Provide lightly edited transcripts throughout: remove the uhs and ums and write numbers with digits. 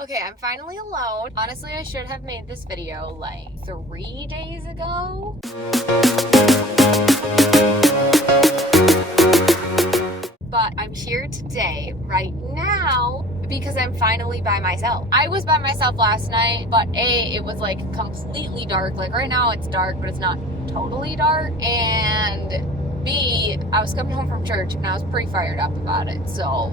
Okay, I'm finally alone. Honestly, I should have made this video like 3 days ago. But I'm here today, right now, because I'm finally by myself. I was by myself last night, but A, it was like completely dark. Like right now it's dark, but it's not totally dark. And B, I was coming home from church and I was pretty fired up about it. So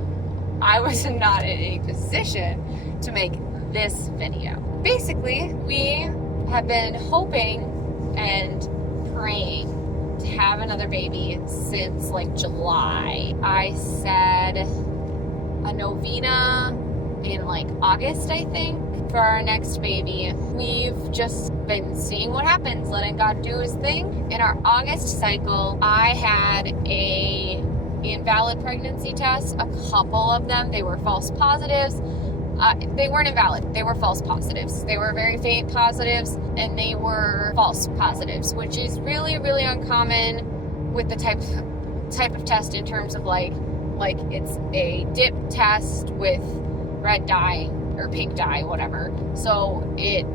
I was not in a position to make this video. Basically, we have been hoping and praying to have another baby since like July. I said a novena in like August, I think, for our next baby. We've just been seeing what happens, letting God do his thing. In our August cycle, I had a invalid pregnancy tests, a couple of them. They were false positives. They weren't invalid. They were false positives. They were very faint positives, and they were false positives, which is really, really uncommon with the type of test in terms of like it's a dip test with red dye or pink dye, whatever. So it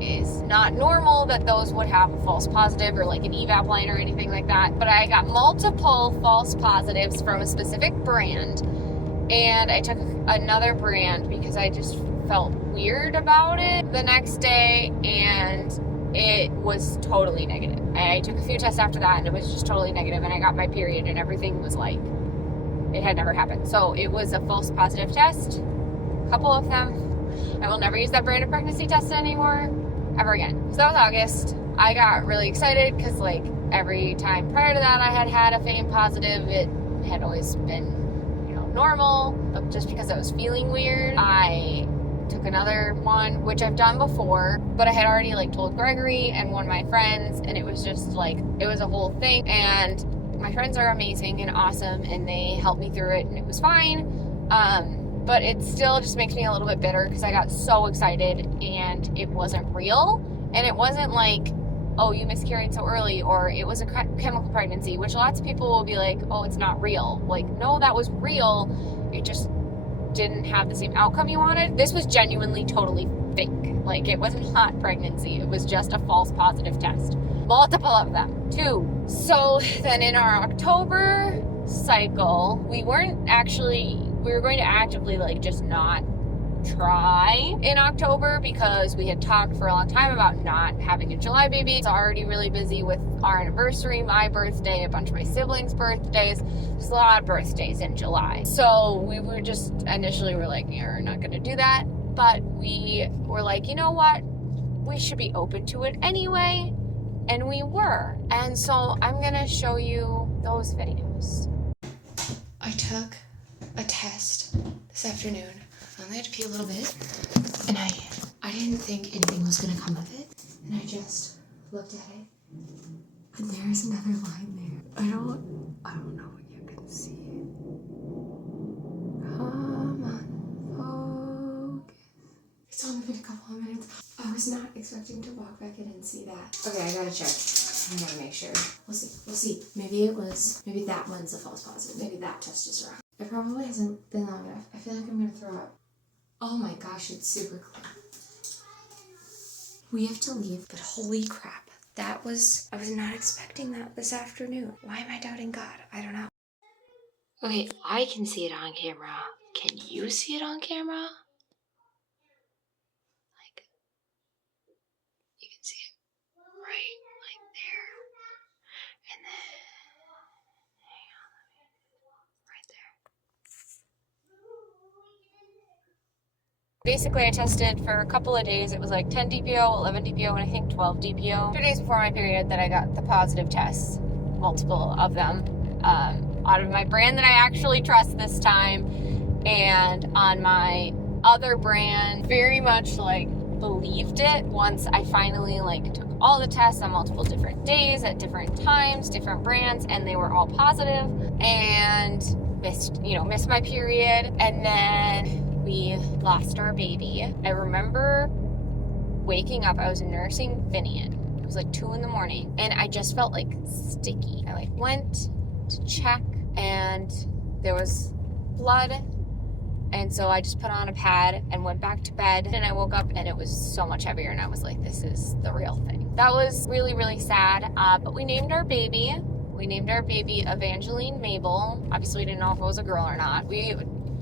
is not normal that those would have a false positive or like an evap line or anything like that. But I got multiple false positives from a specific brand, and I took another brand because I just felt weird about it the next day, and it was totally negative. I took a few tests after that and it was just totally negative, and I got my period and everything was like it had never happened. So it was a false positive test, a couple of them. I will never use that brand of pregnancy test anymore ever again. So that was August. I got really excited because like every time prior to that I had a faint positive, it had always been normal, but just because I was feeling weird, I took another one, which I've done before, but I had already like told Gregory and one of my friends, and it was just like, it was a whole thing. And my friends are amazing and awesome, and they helped me through it, and it was fine. But it still just makes me a little bit bitter because I got so excited and it wasn't real. And it wasn't like, oh, you miscarried so early, or it was a chemical pregnancy, which lots of people will be like, oh, it's not real. Like, no, that was real. It just didn't have the same outcome you wanted. This was genuinely totally fake. Like, it was not pregnancy. It was just a false positive test. Multiple of them, 2. So then in our October cycle, we were going to actively like just not try in October because we had talked for a long time about not having a July baby. It's already really busy with our anniversary, my birthday, a bunch of my siblings' birthdays. There's a lot of birthdays in July. So we were just initially were like, we're not going to do that. But we were like, you know what? We should be open to it anyway. And we were. And so I'm going to show you those videos. I took a test this afternoon. I only had to pee a little bit, and I didn't think anything was going to come of it, and I just looked at it, and there's another line there. I don't know what you can see. Come on, focus. It's only been a couple of minutes. I was not expecting to walk back in and see that. Okay, I gotta check. I gotta make sure. We'll see. Maybe that one's a false positive. Maybe that test is wrong. It probably hasn't been long enough. I feel like I'm gonna throw up. Oh my gosh, it's super clean. We have to leave, but holy crap. I was not expecting that this afternoon. Why am I doubting God? I don't know. Okay, I can see it on camera. Can you see it on camera? Like, you can see it right like there. And then, hang on, right there. Basically, I tested for a couple of days. It was like 10 DPO, 11 DPO, and I think 12 DPO. 2 days before my period that I got the positive tests, multiple of them, out of my brand that I actually trust this time. And on my other brand, very much like believed it once I finally like took all the tests on multiple different days at different times, different brands, and they were all positive, and missed my period. And then we lost our baby. I remember waking up, I was nursing Finian. It was like 2 a.m, and I just felt like sticky. I like went to check, and there was blood And so I just put on a pad and went back to bed, and I woke up and it was so much heavier, and I was like, this is the real thing. That was really, really sad. But we named our baby. We named our baby Evangeline Mabel. Obviously, we didn't know if it was a girl or not. We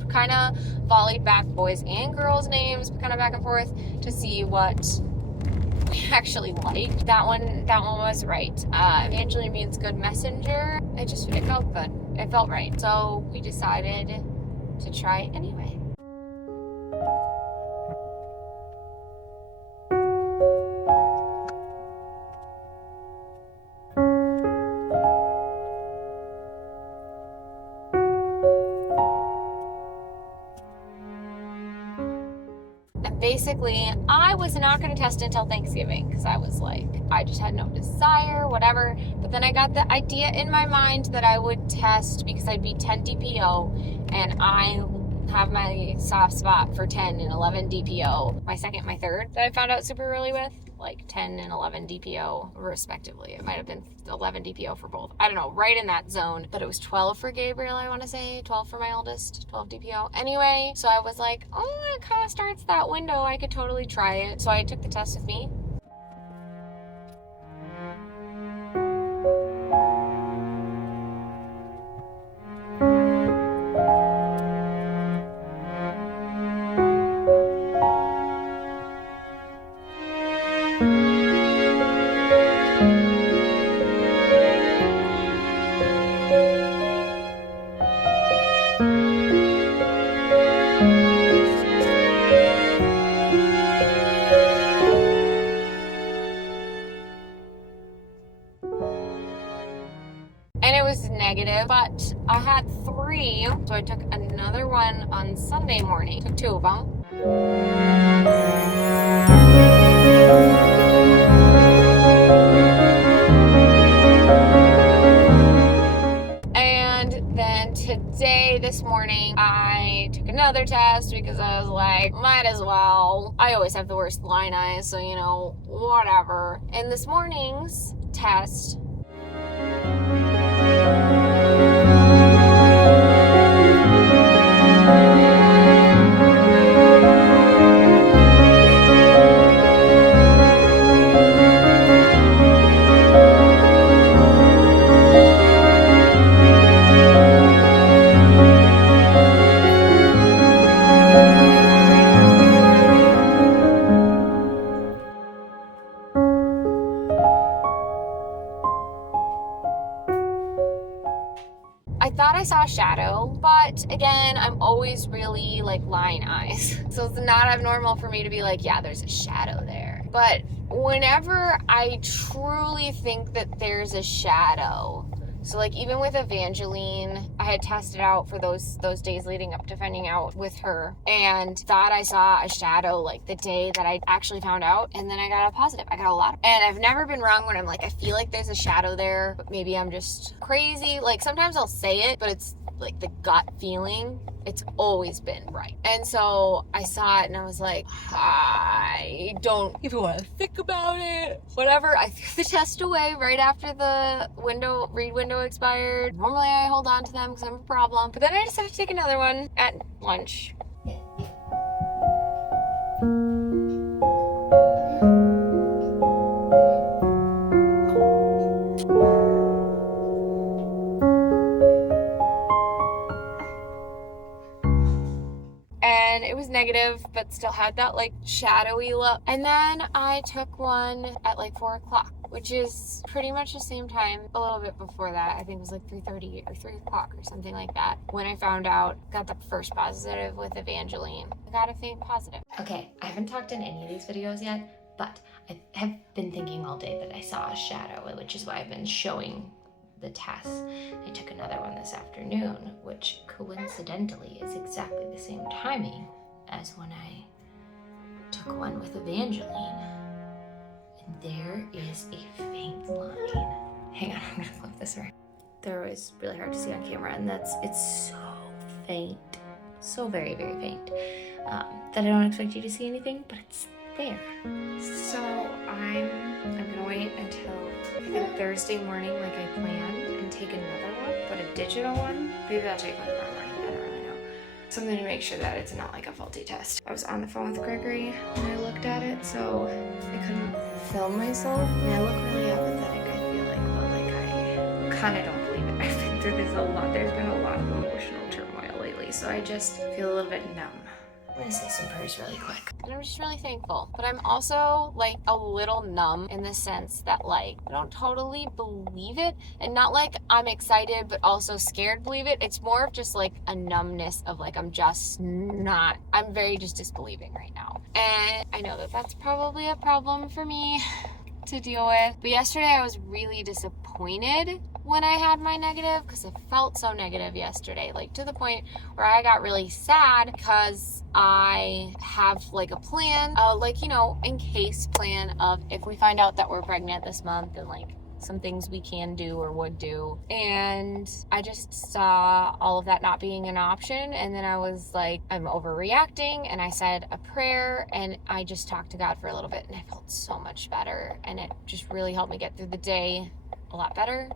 kind of volleyed back boys and girls' names, kind of back and forth, to see what we actually liked. That one was right. Evangeline means good messenger. It felt good. It felt right. So we decided to try it anyway. Basically, I was not going to test until Thanksgiving because I was like, I just had no desire, whatever. But then I got the idea in my mind that I would test because I'd be 10 DPO, and I have my soft spot for 10 and 11 DPO. My second, my third that I found out super early with, like 10 and 11 DPO respectively. It might have been 11 DPO for both. I don't know, right in that zone. But it was 12 for Gabriel, I want to say. 12 for my oldest, 12 DPO. Anyway, so I was like, oh, it kind of starts that window. I could totally try it. So I took the test with me. And it was negative, but I had 3, so I took another one on Sunday morning. Took 2 of them. And then today, this morning, I took another test because I was like, might as well. I always have the worst line eyes, so you know, whatever. And this morning's test, I thought I saw a shadow, but again, I'm always really like line eyes. So it's not abnormal for me to be like, yeah, there's a shadow there. But whenever I truly think that there's a shadow, so like even with Evangeline, I had tested out for those days leading up to finding out with her, and thought I saw a shadow like the day that I actually found out, and then I got a positive. I got a lot. And I've never been wrong when I'm like, I feel like there's a shadow there, but maybe I'm just crazy. Like sometimes I'll say it, but it's like the gut feeling. It's always been right. And so I saw it and I was like, I don't even want to think about it. Whatever. I threw the test away right after the read window expired. Normally I hold on to them because I'm a problem. But then I decided to take another one at lunch. And it was negative, but still had that like shadowy look. And then I took one at like 4 o'clock, which is pretty much the same time, a little bit before that. I think it was like 3:30 or 3 o'clock or something like that. When I found out, got the first positive with Evangeline. I got a faint positive. Okay, I haven't talked in any of these videos yet, but I have been thinking all day that I saw a shadow, which is why I've been showing the test. I took another one this afternoon, which coincidentally is exactly the same timing as when I took one with Evangeline. And there is a faint line. Hang on, I'm gonna flip this around. They're always really hard to see on camera, and it's so faint, so very, very faint, that I don't expect you to see anything, but it's there. So I'm gonna wait until I think Thursday morning like I planned and take another one, but a digital one. Maybe I'll take one tomorrow morning, I don't really know. something to make sure that it's not like a faulty test. I was on the phone with Gregory when I looked at it, so I couldn't film myself. And I look really apathetic, I feel like, but like I kind of don't believe it. I've been through this a lot. There's been a lot of emotional turmoil lately, so I just feel a little bit numb. I'm gonna say some prayers really quick. And I'm just really thankful. But I'm also like a little numb in the sense that like I don't totally believe it. And not like I'm excited but also scared to believe it. It's more of just like a numbness of like I'm very just disbelieving right now. And I know that that's probably a problem for me to deal with. But yesterday I was really disappointed when I had my negative because it felt so negative yesterday, like to the point where I got really sad because I have like a plan, like, you know, in case plan of if we find out that we're pregnant this month and like some things we can do or would do. And I just saw all of that not being an option. And then I was like, I'm overreacting. And I said a prayer and I just talked to God for a little bit and I felt so much better. And it just really helped me get through the day a lot better.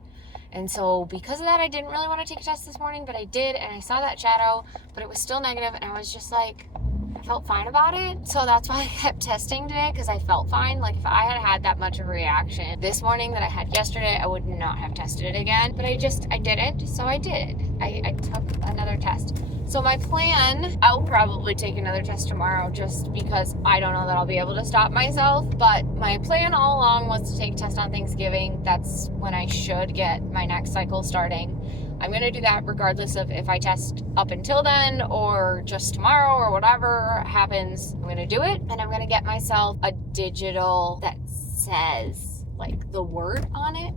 And so because of that, I didn't really want to take a test this morning, but I did. And I saw that shadow, but it was still negative. And I was just like, I felt fine about it. So that's why I kept testing today, because I felt fine. Like if I had had that much of a reaction this morning that I had yesterday, I would not have tested it again. But I didn't, so I did. I took another test. So my plan, I'll probably take another test tomorrow just because I don't know that I'll be able to stop myself. But my plan all along was to take a test on Thanksgiving. That's when I should get my next cycle starting. I'm going to do that regardless of if I test up until then or just tomorrow or whatever happens. I'm going to do it, and I'm going to get myself a digital that says like the word on it.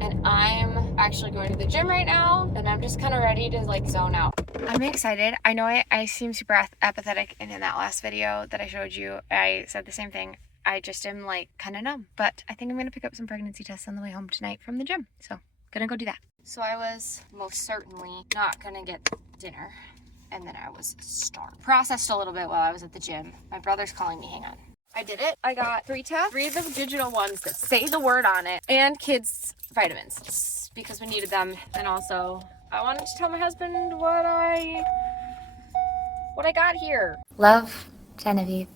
And I'm actually going to the gym right now, and I'm just kind of ready to like zone out. I'm excited. I know I seem super apathetic, and in that last video that I showed you, I said the same thing. I just am like kind of numb, but I think I'm going to pick up some pregnancy tests on the way home tonight from the gym. So gonna go do that. So I was most certainly not gonna get dinner, and then I was starved. Processed a little bit while I was at the gym. My brother's calling me, hang on. I did it. I got 3 tests, 3 of the digital ones that say the word on it, and kids vitamins because we needed them. And also I wanted to tell my husband what I got here. Love, Genevieve.